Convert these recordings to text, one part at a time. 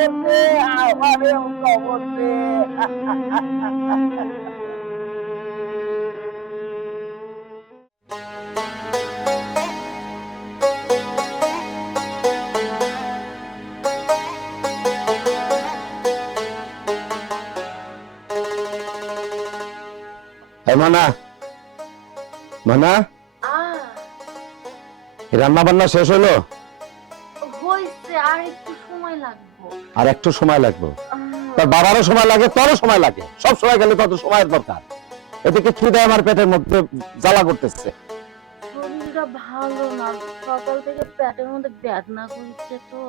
খবর দে, আমারেও খবর দে। মানা, মানা, রান্না বান্না শেষ হলো? হইছে, আর একটু সময় লাগবে। আর একটু সময় লাগবে? তোর বাবারও সময় লাগে, তোরও সময় লাগে, সব সময় গেলে তত সময়ের দরকার। এদিকে খিদে আমার পেটের মধ্যে জ্বালা করতেছে। শরীরটা ভালো না, সকাল থেকে পেটের মধ্যে বেদনা করছে তো।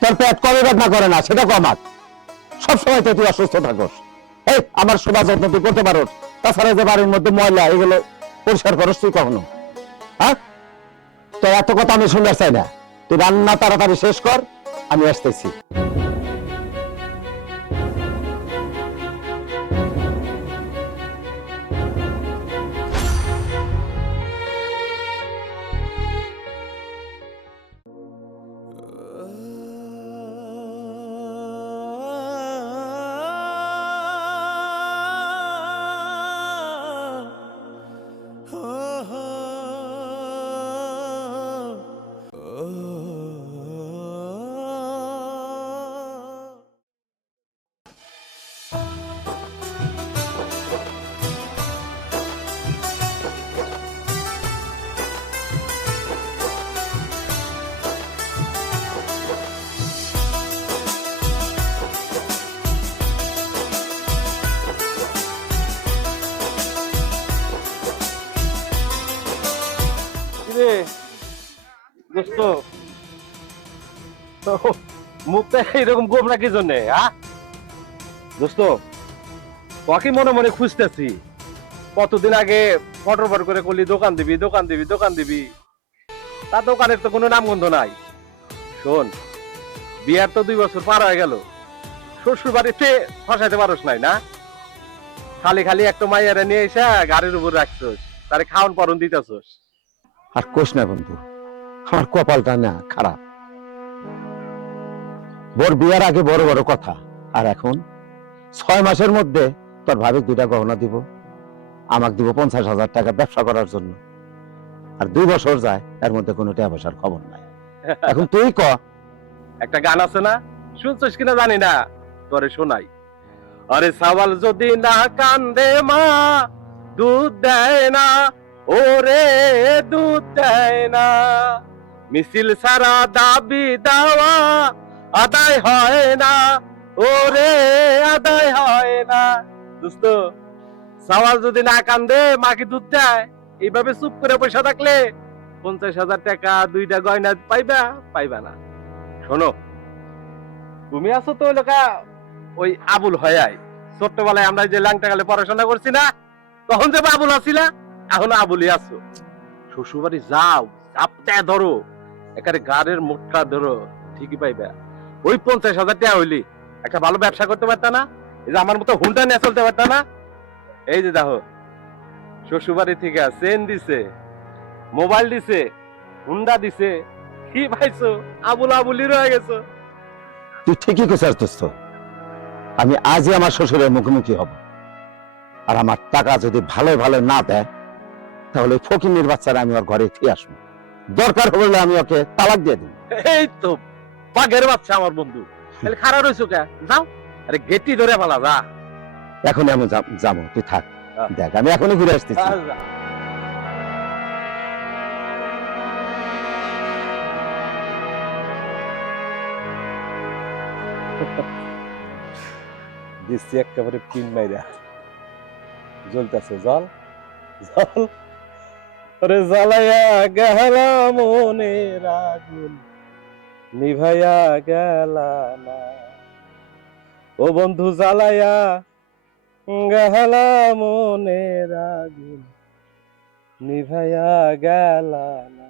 তোর পেট কবে বেদনা করে না সেটা কমাক, সব সময় তো তুই অসুস্থ থাকস। এই আমার সেবা যত্ন তুই করতে পারো, তাছাড়া যে বাড়ির মধ্যে ময়লা এগুলো পরিষ্কার করস তুই কখনো? হ্যাঁ, তো এত কথা আমি শুনতে চাই না, তুই রান্না তাড়াতাড়ি শেষ কর, আমি আসতেছি। দোস্ত, মুখটা এরকম গোবরা কি জন্যে? দোস্ত, তোকে মনে মনে খুঁজতেছি। কতদিন আগে ফটো করে করলি দোকান দিবি দোকান দিবি দোকান দিবি, তার দোকানের তো কোনো নামগন্ধ নাই। শোন, বিয়ার তো 2 বছর পার হয়ে গেল, শ্বশুর বাড়িতে ফসাইতে পারস নাই না? খালি খালি একটা মাইয়ারে নিয়ে এসে গাড়ির উপর রাখছস, তারে খাওয়ান পরন দিতেছস। আর কোষ না বন্ধু, আমার কপালটা না খারাপ। বোর বিয়ার আগে বড় বড় কথা, আর এখন 6 মাসের মধ্যে তোর ভাবি 2টা গহনা দিব, আমাকে দিব 50,000 টাকা ব্যবসা করার জন্য। আর 2 বছর যায়, এর মধ্যে কোনো টাকা পয়সার খবর নাই। এখন তুই ক। একটা গান আছে না, শুনছিস কিনা জানি না, তোরে শোনাই। আরে সাওয়াল যদি না কান্দে মা, দুধ দেয় না, ওরে দুধ দেয় না, মিছিল সারা দাবি দাওয়া আদায় হয় না, ওরে আদায় হয় না। দোস্ত, সাওয়াল যদি না কান্দে মা কি দুধ দেয়? এইভাবে চুপ করে বসে থাকলে 50,000 টাকা 2টা গয়না পাইবা পাইবা না। শোনো, তুমি আছো তো লোকা ওই আবুল হয়াই, ছোট্টবেলায় আমরা যে ল্যাংটাকালে পড়াশোনা করছি না, তখন যে আবুল আছিলা, এখন আবুলই আছো। শ্বশুরবাড়ি যাও, চাপটা ধরো, এখানে গাড়ির মুঠটা ধরো, ঠিকই পাইবা। ওই 50,000 টাকা হইলি একটা ভালো ব্যবসা করতে পারতা না? এই যে আমার মতো হুন্ডা নিয়ে চলতে পারতা না? এই যে দেখো, শ্বশুরবাড়ি থেকে চেন দিছে, মোবাইল দিছে, হুন্ডা দিছে, কি পাইছো? আবুল আবুলি রয়ে গেছো। তুই ঠিকই কেছিস দোস্ত, আমি আজই আমার শ্বশুরের মুখোমুখি হব। আর আমার টাকা যদি ভালো ভালো না দেয়, তাহলে ফকিনের বাচ্চারা আমি ওর ঘরে ফিরে আসবো। দরকার হলে আমি ওকে তালাক দিয়ে দিব। এই তো বাঘের বাচ্চা আমার বন্ধু, তাহলে খারাপ রয়েছো কে? যাও, আরে গেটি ধরে পালা, যা। এখনই আমি যাবো, তুই থাক, দেখ আমি এখনই ঘুরে আসতেছি। দিচ্ছি একেবারে পিন মাইরা, জ্বলতেছে জল জল, ওরে জ্বালাইয়া গেলা মনের আগুন, নিভাইয়া গেলা না। ও বন্ধু জ্বালাইয়া গেলা মনের আগুন, নিভাইয়া গেলা না।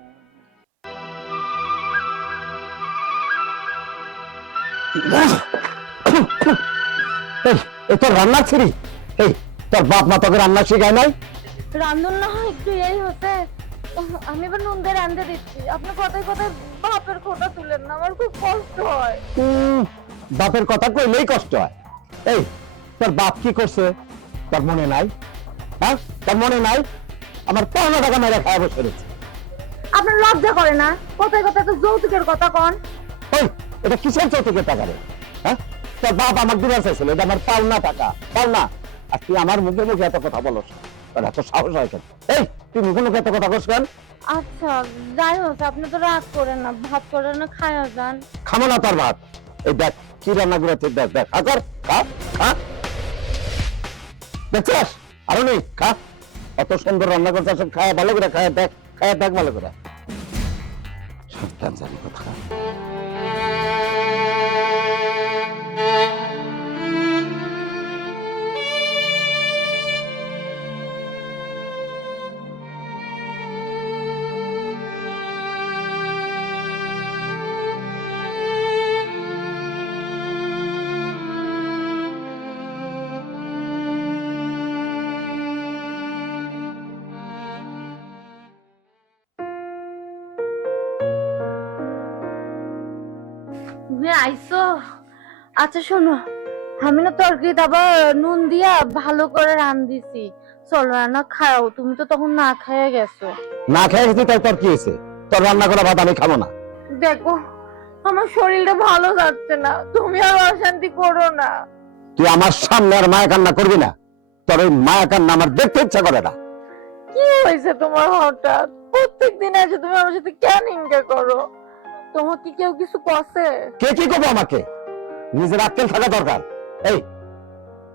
এই তোর রান্না ছিড়ি, এই তোর বাপ মা তোকে রান্না শিখায় নাই? রান্ধন না হয় একটু এই হতে, আমি এবার নুন দিয়ে রান্ধে দিচ্ছি। আপনি কথায় কথায় বাপের খোটা তুলেন না, আমার খুব কষ্ট হয়। বাপের কথা কইলেই কষ্ট হয়। এই তোর বাপ কি করছে তোর মনে নাই? হ্যাঁ, তোর মনে নাই? আমার পাওনা টাকা মেরে খাওয়া বসে রয়েছে। আপনার লজ্জা করে না? কোথায় কোথায় তো যৌতুকের কথা কন। ওই এটা কিসের যৌতুকের টাকা রে? হ্যাঁ, তোর বাপ আমার দিবার চাইছিল, এটা আমার পাওনা টাকা, পাওনা। আর তুই আমার মুখে মুখে এত কথা বলস, তোর এত সাহস হয় কেন? এই তুই মুখে মুখে এত কথা কস কেন? আচ্ছা যাই হোক, আপনি তো রাগ করেন না, ভাত করেন না, খায়া যান। খামো না তোর ভাত। এই দেখ কি রান্না করে তুই, দেখ দেখ খা, খা খা। দেখছিস আরো নেই, খা। অত সুন্দর রান্না করতে খায় ভালো করে, খায় দেখ, খায় দেখ ভালো করে। সন্তান জানি কথা। তুমি আইসো? আচ্ছা শোনো, আমি না তরকারিতে আবার নুন দিয়া ভালো করে রান দিছি, চলো রান্না খাও। তুমি তো তখন না খেয়ে গেছো। না খেয়ে গেছি তাই তোর কি হয়েছে? তোর রান্না করা ভাত আমি খাবো না। দেখো আমার শরীরটা ভালো যাচ্ছে না, তুমি আর অশান্তি করো না। তুই আমার সামনে আর মায়া কান্না করবি না। তোর ওই মায়া কান্না আমার দেখতে ইচ্ছা করে না। কি হয়েছে তোমার হঠাৎ? প্রত্যেকদিন এসে তুমি আমার সাথে কেন হিংসা করো? তোমাকে কেউ কিছু কষে? কে কি করবো আমাকে? নিজের আক্কেল থাকা দরকার। এই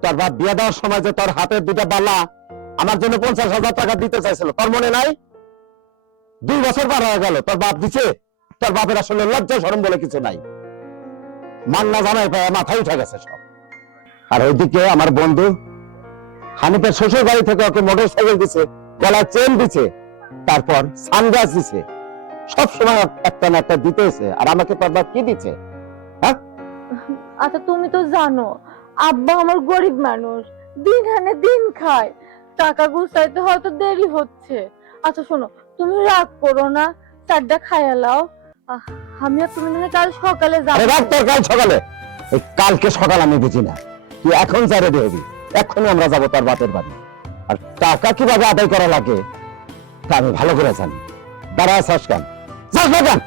তোর বাপ বিয়ে দেওয়ার সময় যে তোর হাতের দুটা বালা আমার জন্য 50,000 টাকা দিতে চাইছিল, তোর মনে নাই? 2 বছর পার হয়ে গেল, তোর বাপ দিছে? তোর বাপের আসলে লজ্জা শরম বলে কিছু নাই। মান্না জানাই পায় মাথায় উঠে গেছে সব। আর ওইদিকে আমার বন্ধু হানিফের শ্বশুর বাড়ি থেকে ওকে মোটর সাইকেল দিছে, গলায় চেন দিছে, তারপর সানগ্লাস দিছে, সব সময় একটা না একটা দিতেছে। আর আমাকে তোর বাপ কি দিচ্ছে? হ্যাঁ, আচ্ছা তুমি তো জানো আব্বা আমার গরিব মানুষ, দিন আনে দিন খায়, টাকা গুছাইতে হয়তো দেরি হচ্ছে। আচ্ছা শোনো, তুমি রাগ করো না, চারটা খাইয়া লাও। আমি আর তুমি না কাল সকালে আরে রাত যাবো। তোর কাল সকালে? এই কালকে সকাল আমি বুঝি না, তুই এখন যা রেডি হবি, এখনই আমরা যাবো তোর বাপের বাড়ি। আর টাকা কিভাবে আদায় করা লাগে তা আমি ভালো করে জানি। দাঁড়া আসাস কেন? যাস না কেন?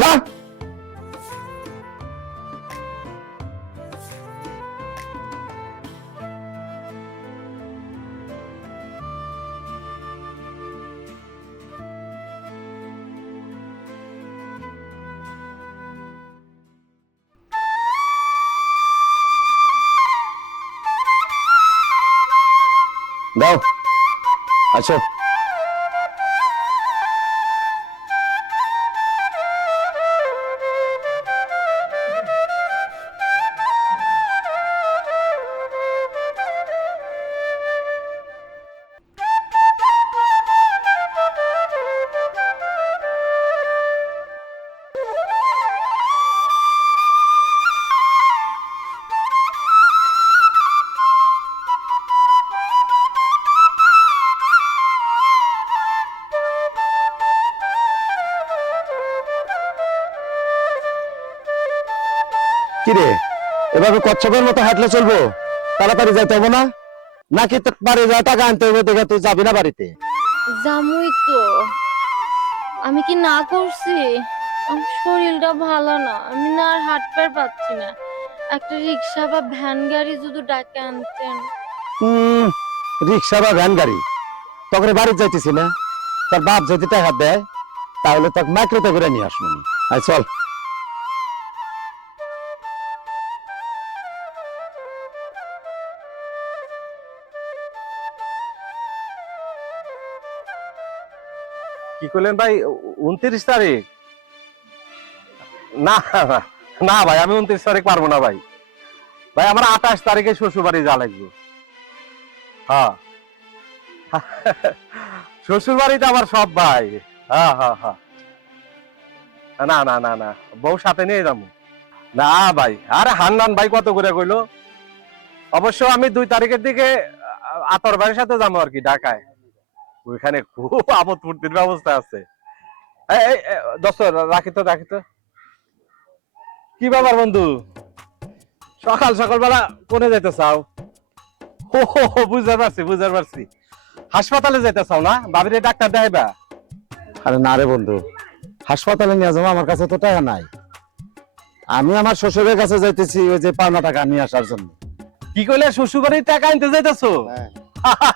যা। দাও আচ্ছা। কিরে এভাবে কচ্ছপের মতো হাঁটলে চলবো? তাড়াতাড়ি যাইতে হবে না? নাকি তোর বাড়ি যা টাকা আনতে হবে, দেখে তুই যাবি না বাড়িতে? জামুই তো, আমি কি না করছি? আমার শরীরটা ভালো না, আমি না আর হাঁটতে পারছি না। একটা রিক্সা বা ভ্যান গাড়ি যদি ডাকে আনতেন। রিক্সা বা ভ্যান গাড়ি? তখন বাড়ি যাইতেছি না, তোর বাপ যদি টাকা দেয় তাহলে তোকে মাইক্রোতে করে নিয়ে আসবো। আয় চল। কি করলেন ভাই? 29 তারিখ? না না, না ভাই, আমি 29 তারিখ পারবো না ভাই। ভাই আমার 28 তারিখে শ্বশুর বাড়ি যা লাগবে। হ্যাঁ শ্বশুর বাড়িতে আমার সব ভাই। হ্যাঁ হ্যাঁ হ্যাঁ, না না না না, বউ সাথে নিয়ে যাবো না ভাই। আরে হান্নান ভাই কত করে কইলো? অবশ্য আমি 2 তারিখের দিকে আতর ভাইয়ের সাথে যাবো আর কি ঢাকায়। ওইখানে খুব আপদ ফুর্তির ব্যবস্থা আছে। দোস্ত রাখি তো, রাখি তো। কি ব্যাপার বন্ধু, সকাল সকাল বেলা কোনে যাইতে চাও? ও বুঝতে পারছি, হাসপাতালে যাইতে চাও না? বাবিরে ডাক্তার দেখাইবা? আরে না রে বন্ধু, হাসপাতালে নিয়ে যাবো, আমার কাছে তো টাকা নাই। আমি আমার শ্বশুরের কাছে যাইতেছি ওই যে পাওনা টাকা নিয়ে আসার জন্য। কি কইলে? শ্বশুর বাড়ির টাকা আনতে যাইতেছো?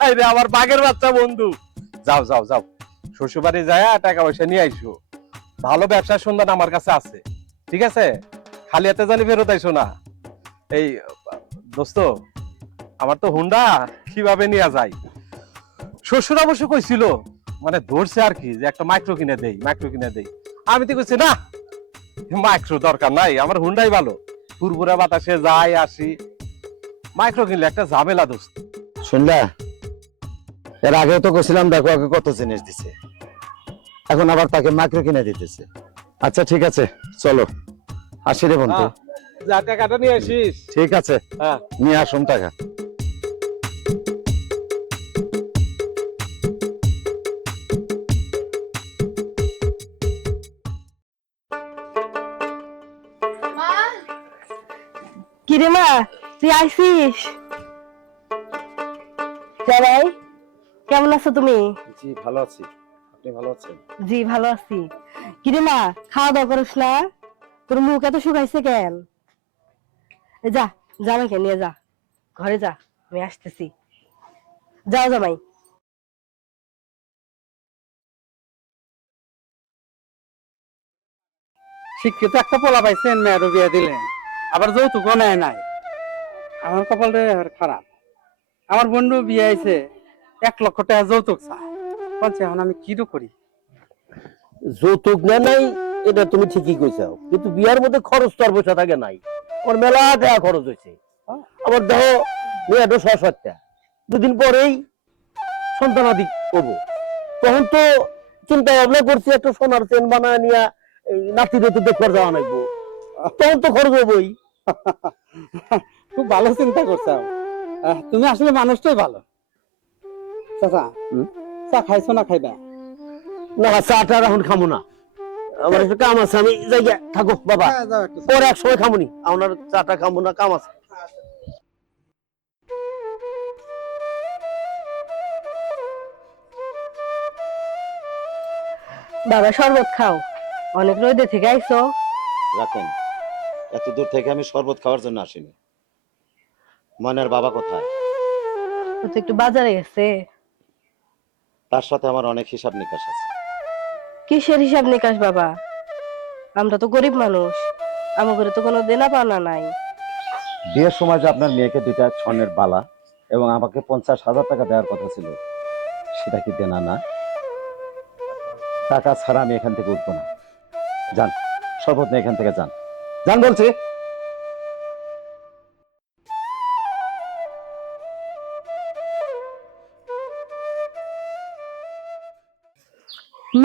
আরে আমার বাঘের বাচ্চা বন্ধু, যাও যাও যাও, শ্বশুর বাড়ি যায় টাকা পয়সা নিয়ে আইসো। ভালো ব্যবসার সন্ধান আমার কাছে আছে, ঠিক আছে? খালি হাতে জানি ফেরত আইসো না। এই দোস্ত, আমার তো হুন্ডা কিভাবে নিয়ে যায়। শ্বশুর অবশ্য কইছিল, মানে ধরছে আর কি, যে একটা মাইক্রো কিনে দেই। আমি তো কইছি না, মাইক্রো দরকার নাই, আমার হুন্ডাই ভালো, পুরপুরা বাতাসে যাই আসি। মাইক্রো কিনলে একটা ঝামেলা দোস্ত। শুনলা, এর আগেও তো কইছিলাম, দেখো আগে কত জিনিস দিছে, এখন আবার তাকে মাইক্রো কিনে দিতেছে। আচ্ছা ঠিক আছে, চলো আসি রে বন্ধু। যা, টাকাটা নিয়ে আসিস। ঠিক আছে, হ্যাঁ নিয়ে আসুন টাকা। কিরে মা, তুই আইসিস? ভাই, কেমন আছো তুমি? জি ভালো আছি, আপনি ভালো আছেন? জি ভালো আছি। কিরে মা, খাওয়া দাওয়া করিস না? তোর মুখ এত শুকাইছে কেন? যা, জামাইকে নিয়ে যা, ঘরে যা, আমি আসতেছি। যাও জামাই। শিক্ষিত একটা পোলা পাইছেন, মেয়েরও বিয়ে দিলেন, আবার যৌতুকও নেয় নাই। আমার কপালটা খারাপ। আমার বন্ধু বিয়ে আইছে, 1,00,000 টাকা যৌতুক চায়। বলছে এখন আমি কি করি? যৌতুক নেয় নাই, এটা তুমি ঠিকই কইছো, কিন্তু বিয়ার মধ্যে খরচ তো আর বসে থাকে নাই। আমার মেলা টাকা খরচ হয়েছে। আবার দেখো, মেয়েটা 6-7টা, দুদিন পরেই সন্তানাদি করবো। তখন তো চিন্তা ভাবনা করছি একটা সোনার চেন বানায় নিয়ে নাতিদের তো দেখবার যাওয়া নাকবো, তখন তো খরচ হবই। খুব ভালো চিন্তা করছো। তুমি আসলে মানুষটাই ভালো। চাচা, চা খাইছো না খাইবা? না, চাটা এখন খামো না, আমার একটা কাম আছে, আমি জায়গা থাকো বাবা, যাও একটু। পরে এক সময় খামুনি, আপনার চাটা খামো না, কাম আছে। বাবা শরবত খাও, অনেক রোদে থেকে আইছো। রাখেন, এত দূর থেকে আমি শরবত খাওয়ার জন্য আসিনি। মনের বাবা কোথায়? ও তো একটু বাজারে গেছে। তার সাথে আমার অনেক হিসাব নিকাশ আছে। কিসের হিসাব নিকাশ বাবা? আমরা তো গরিব মানুষ, আমাদের তো কোনো দেনা পাওনা নাই। বিয়ের সময় যে আপনার মেয়েকে 2টা স্বর্ণের বালা এবং আমাকে 50,000 টাকা দেওয়ার কথা ছিল, সেটা কি দেনা না? টাকা ছাড়া আমি এখান থেকে উঠবো না। যান, শপথ নিয়ে এখান থেকে যান, যান বলছি।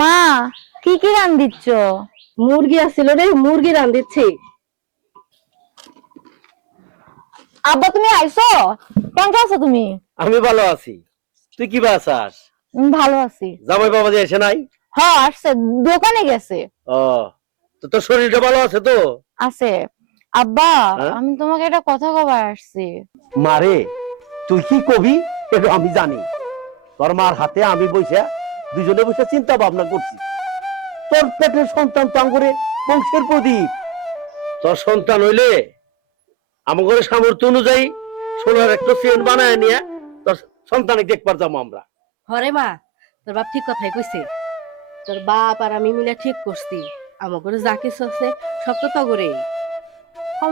মা, কি কি রান দিচ্ছ? মুরগি আসছিল রে, মুরগি রান্ধিচ্ছি। আব্বা তুমি আইছো? কেমন আছো তুমি? আমি ভালো আছি, তুই কি বাসাস? ভালো আছি। জামাই বাবা যে এসে নাই? হ্যাঁ আসছে, দোকানে গেছে। ও, তো তোর শরীরটা ভালো আছে তো? আছে। আব্বা, হ্যাঁ? আমি তোমাকে একটা কথা কবার আসছি। মারে, তুই কি কবি এটা আমি জানি। তোর মার হাতে আমি বসে, দুজনে বসে চিন্তা ভাবনা করছি। তোর পেটের সন্তান তো করে বংশের প্রদীপ। তোর সন্তান হইলে আমাদের সামর্থ্য অনুযায়ী সোনার একটা চেন বানায় নিয়ে তোর সন্তানে দেখবার যাবো আমরা। হরে মা, তোর বাপ ঠিক কথাই কইছে। তোর বাপ আর আমি মিলে ঠিক করছি, আমাদের যা কিছু আছে সব তো তগরেই।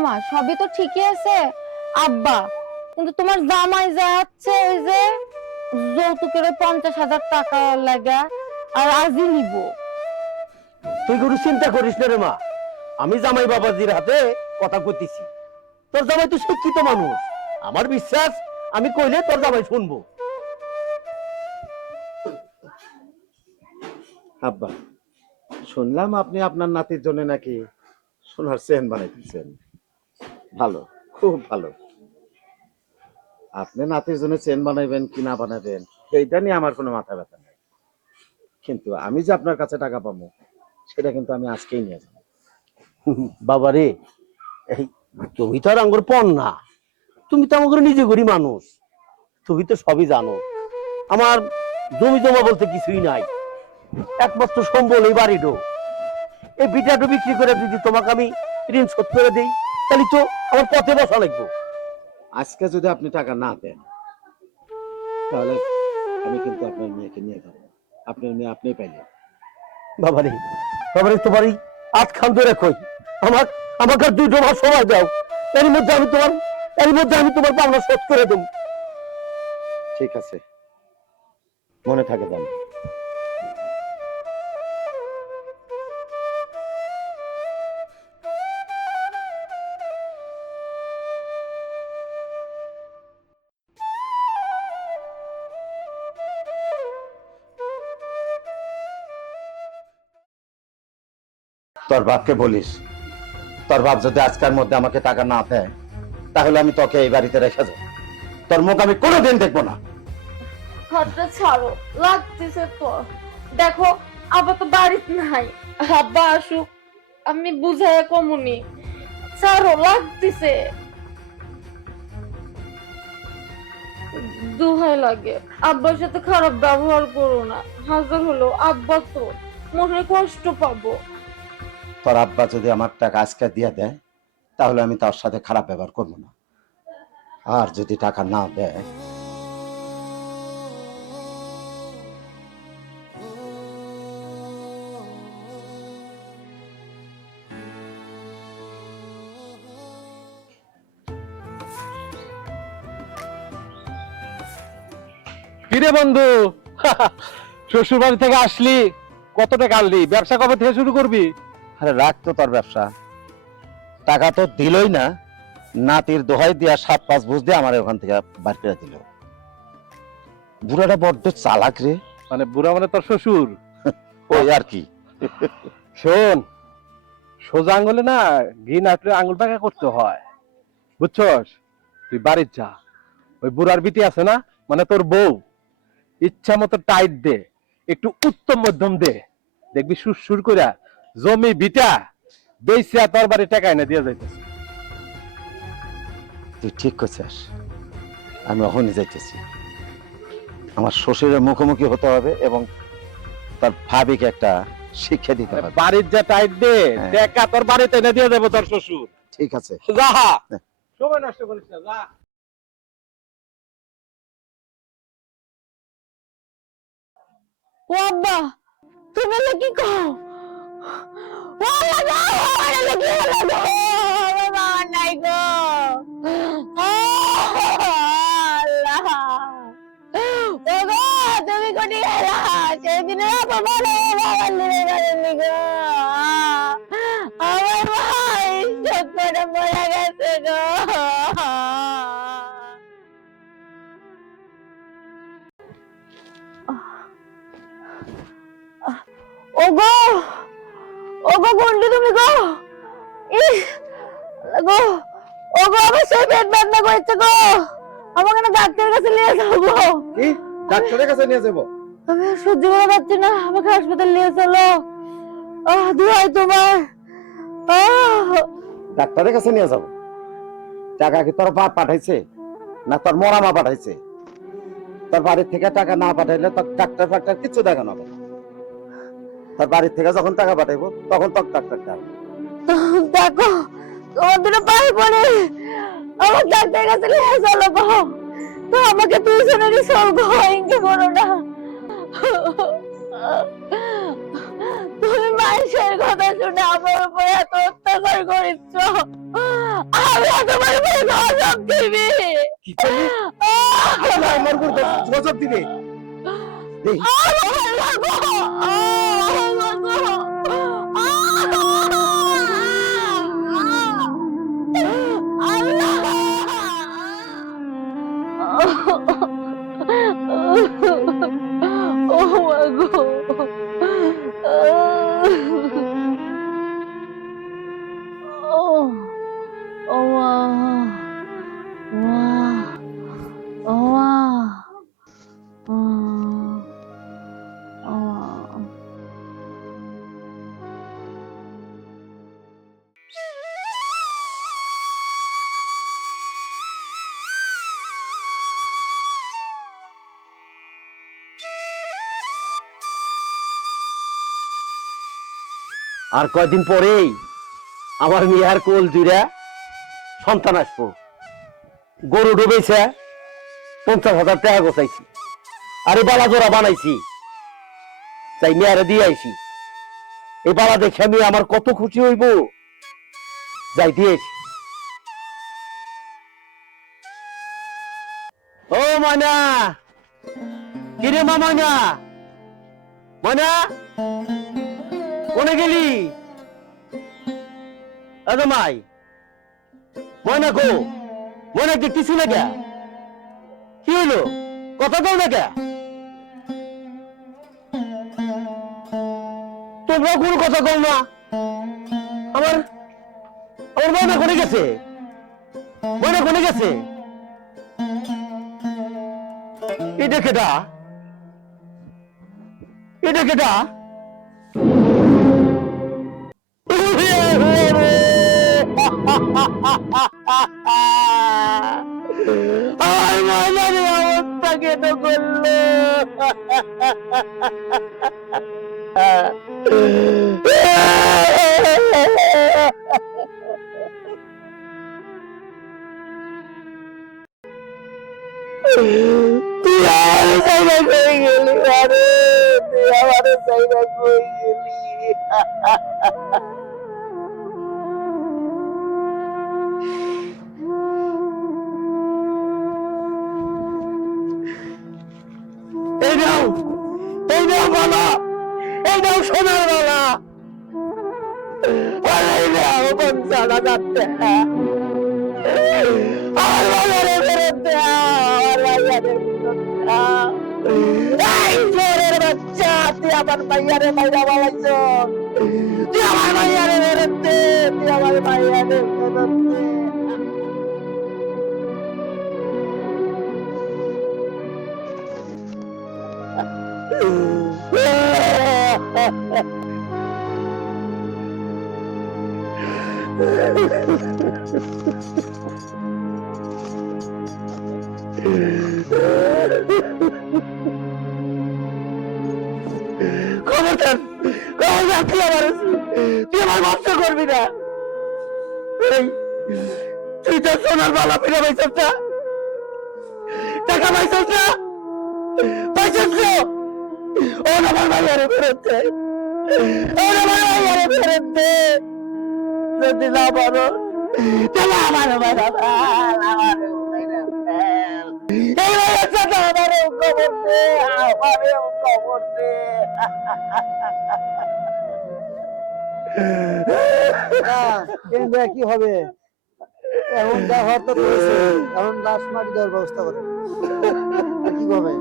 মা সবই তো ঠিকই আছে আব্বা, কিন্তু তোমার জামাই যাচ্ছে ওই যে যৌতুকের 50,000 টাকা লাগা, আর আজই নিব। তুই কোনো চিন্তা করিস না রে মা, আমি জামাই বাবাজির হাতে কথা কইতেছি। তোর জামাই তো শিক্ষিত মানুষ, আমার বিশ্বাস আমি কইলে তোর জামাই শুনবো। আব্বা, শুনলাম আপনি আপনার নাতির জন্য নাকি সোনার চেন বানাইতেছেন। ভালো, খুব ভালো। আপনি নাতির জন্য চেন বানাইবেন কি না বানাবেন এইটা নিয়ে আমার কোনো মাথা ব্যথা নেই, কিন্তু আমি যে আপনার কাছে টাকা পাবো সেটা কিন্তু আমি আজকেই নিয়ে যাবো। বাবা রে, এই তুমি তো আর আঙ্গুর পণ না, তুমি তো আমার নিজে গরি মানুষ, তুমি তো সবই জানো। আমার জমি জমা বলতে কিছুই নাই, একমাত্র সম্বল এই বাড়িটো। এই বিটাটো বিক্রি করে যদি তোমাকে আমি ঋণ শোধ করে দিই, তাহলে তো আমার পথে বসা লাগবো। আজকে যদি আপনি টাকা না দেন, তাহলে আমি কিন্তু আপনার মেয়েকে নিয়ে যাবো। আপনার মেয়ে আপনি পাইলেন। বাবারে বাবারে, তোমার এই আজ খান ধরে কই, আমাকে আর 2 মাস সময় দাও, এর মধ্যে আমি তোমার পাওনা শোধ করে দেব। ঠিক আছে, মনে থাকে জানো। তোর বাপকে বলিস, তোর বাপ যদি আজকের মধ্যে আমাকে টাকা না দেয়, তাহলে আমি তোকে এই বাড়িতে রেখে যাবো। তোর মুখ আমি কোনোদিন দেখবো না। হাতটা ছাড়ো, লাগতেছে তো। দেখো আব্বা তো বাড়িতে নাই, আব্বা আসুক আমি বুঝাইয়া কমুনি। ছাড়ো, লাগতেছে। দোহাই লাগে, আব্বার সাথে খারাপ ব্যবহার করো না। হাজার হলো আব্বা তো মনে কষ্ট পাবো। তোর আব্বা যদি আমার টাকা আজকে দিয়ে দেয়, তাহলে আমি তার সাথে খারাপ ব্যবহার করবো না। আর যদি টাকা না দেয়, কিরে বন্ধু, শ্বশুর বাড়ি থেকে আসলি, কত টাকা আনলি? ব্যবসা কবে থেকে শুরু করবি? আরে রাখ তো তোর ব্যবসা, টাকা তো দিলই না, নাতির দোহাই দিয়া 7-5 বুঝ দিয়ে আমার ওখান থেকে বার করে দিল। বুড়াটা বড্ড চালাক রে। মানে বুড়া মানে তোর শ্বশুর? ওই আর কি। শোন, সোজা আঙ্গুলে না ঘি না আঙ্গুল বাঁকা করতে হয়, বুঝছস? তুই বাড়ির যা, ওই বুড়ার বিটি আছে না, মানে তোর বউ, ইচ্ছা মতো টাইট দে, একটু উত্তম মধ্যম দে, দেখবি সুর করে জমি বিটা বেশি তোর বাড়ি টাকা এনে দিয়ে যাইতেছে। তুই ঠিক করছিস, আমি ওখানে যাইতেছি। আমার শ্বশুরের মুখোমুখি হতে হবে এবং তার ভাবিকে একটা শিক্ষা দিতে হবে। বাড়ির যা টাইট দে, হ্যাঁ। টাকা তোর বাড়িতে এনে দিয়ে দেবো তোর শ্বশুর। ঠিক আছে। যা, সময় নষ্ট করিস না, যা। ও আব্বা, তুমি কি কও? ও আল্লাহ গো, আমার লাগি হলো গো, আমার বাবা নাই গো। আল্লাহ, ও গো, তুমি কোটি গেলা? সেদিনে আমার বাবা নিয়ে গেলেন গো। আমার ভাই চক্করে মরে গেছে গো। ওগো, ওগো বন্ধু তুমি গো, ইস গো, ওগো আমার সেই পেট ব্যথা করছে গো, আমাকে না ডাক্তারের কাছে নিয়ে যাও গো। কি ডাক্তারের কাছে নিয়ে যাব? আমি আর সহ্য করতে পারছি না, আমাকে হাসপাতাল নিয়ে চলো। দোহাই তোমার। ডাক্তারের কাছে নিয়ে যাব? টাকা কি তোর বাপ পাঠাইছে না তোর মরা মা পাঠাইছে? তোর বাড়ির থেকে টাকা না পাঠাইলে তোর ডাক্তার ফাক্তার কিছু দেখানো হবে না। তোর বাড়ির থেকে যখন টাকা পাঠাইবো তখন তোর ডাক্তার দেখাবো। দেখো তোমার দুটো পায়ে পড়ে আমার ডাক্তারের কাছে নিয়ে চলো গো। তো আমাকে দুজনেরই সর্ব ইনকে করো না। তুমি মানুষের কথা শুনে আমার উপরে এত অত্যাচার করেছ, আমি তোমার উপরে গজব দিবি। কি করলি? আমার উপর গজব দিবে? এই আর কয়দিন পরেই আমার মেয়ের কোল দুইরা সন্তান আসবো। গরু ডুবেছে, 50,000 টাকা গোছাইছি, আর এই বালা জোড়া বানাইছি, তাই মেয়ারে দিয়ে আইছি। এই বালা দেখে আমি আমার কত খুশি হইব, যাই দিয়েছি। ও ময়না, কিরে মা ময়না, ময়না কোনে গেলি? আরে মাই, ময়না গো, ময়না দেখতেছি না কে? কি হইলো, কথা কও না কে? তোমরা কোনো কথা কও না। আমার আমার ময়না কোনে গেছে? ময়না কোনে গেছে? এটা কেডা? এটা কেডা? আমার ময়নার অবস্থা কেন করলো? তুই আমার সাইডা কই গেলি? আরে তুই আমার সাইডা কই গেলি? এই নাও বালা, এই নাও সোনার বালা, এই নাও 50,000 টাকা। আমার বাজারে ফেরত দাও, আমার বাজারে ফেরত দাও। এই চোরের বাচ্চা, তুই আমার মাইয়ারে মাইরা বালাইছ, তুই আমার মাইয়ারে ফেরত দে, তুই আমার মাইয়ারে ফেরত দে। খবরদার তুই আমার নষ্ট করবি না। তুই তো সোনার বালা ফিরে পাইছিস না, টাকা পাইছিস না, পাইছিস না? ও আমার ভাইয়ারে ফেরত দে, ও আমার ভাইয়ারে ফেরত দে। যদি না পারো তাহলে আমার মাইরা ফেল, আমার মাইরা ফেল। এই ভাইয়ের সাথে আমারও খবর দে, আমারও খবর দে। কি হবে এখন? যা হওয়ার তো করেছে, এখন লাশ মাটি দেওয়ার ব্যবস্থা করে কি হবে?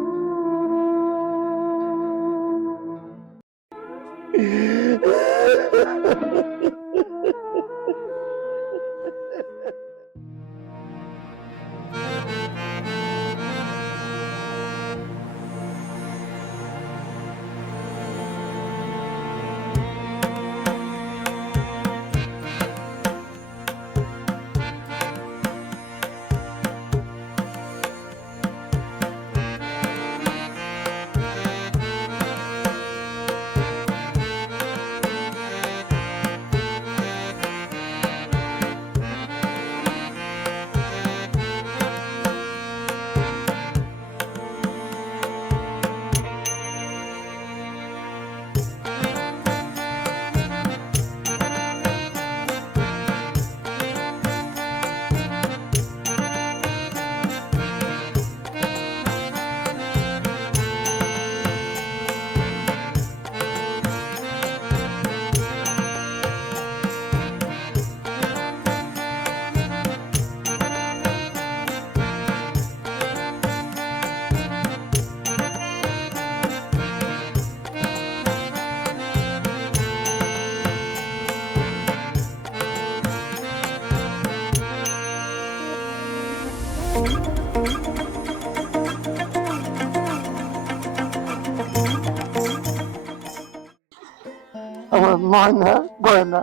আমার ময়না, ময়না,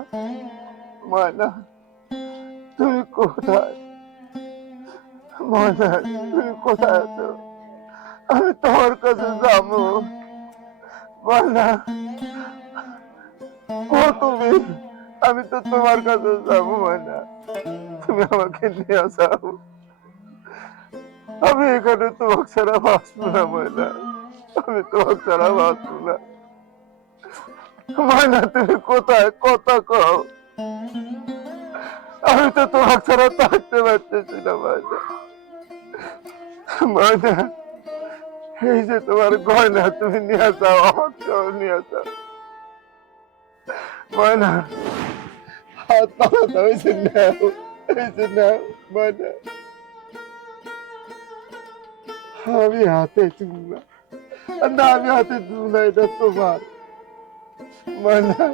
ময়না, তুমি কোথায়? ময়না, তুমি কোথায় আছো? আমি তোমার কাছে যাবো। ময়না, তুমি, আমি তো তোমার কাছে যাবো ময়না, তুমি আমাকে নিয়ে যাও। আমি এখানে তোমাকে ছাড়া বাঁচবো না ময়না, আমি তোমাকে ছাড়া বাঁচবো না। ময়না তুমি কোথায়, কথা কও। আমি তো তোমাকে ছাড়া থাকতে পারতেছি না ময়না। ময়না, এই যে তোমার গয়না, তুমি নিয়ে যাও, আমাকে নিয়ে যাও ময়না। হাত পাতা হয়েছে নাও, এই যে নাও ময়না। আমি হাতে দিব না, না আমি হাতে দিব না, এটা তোমার ময়না।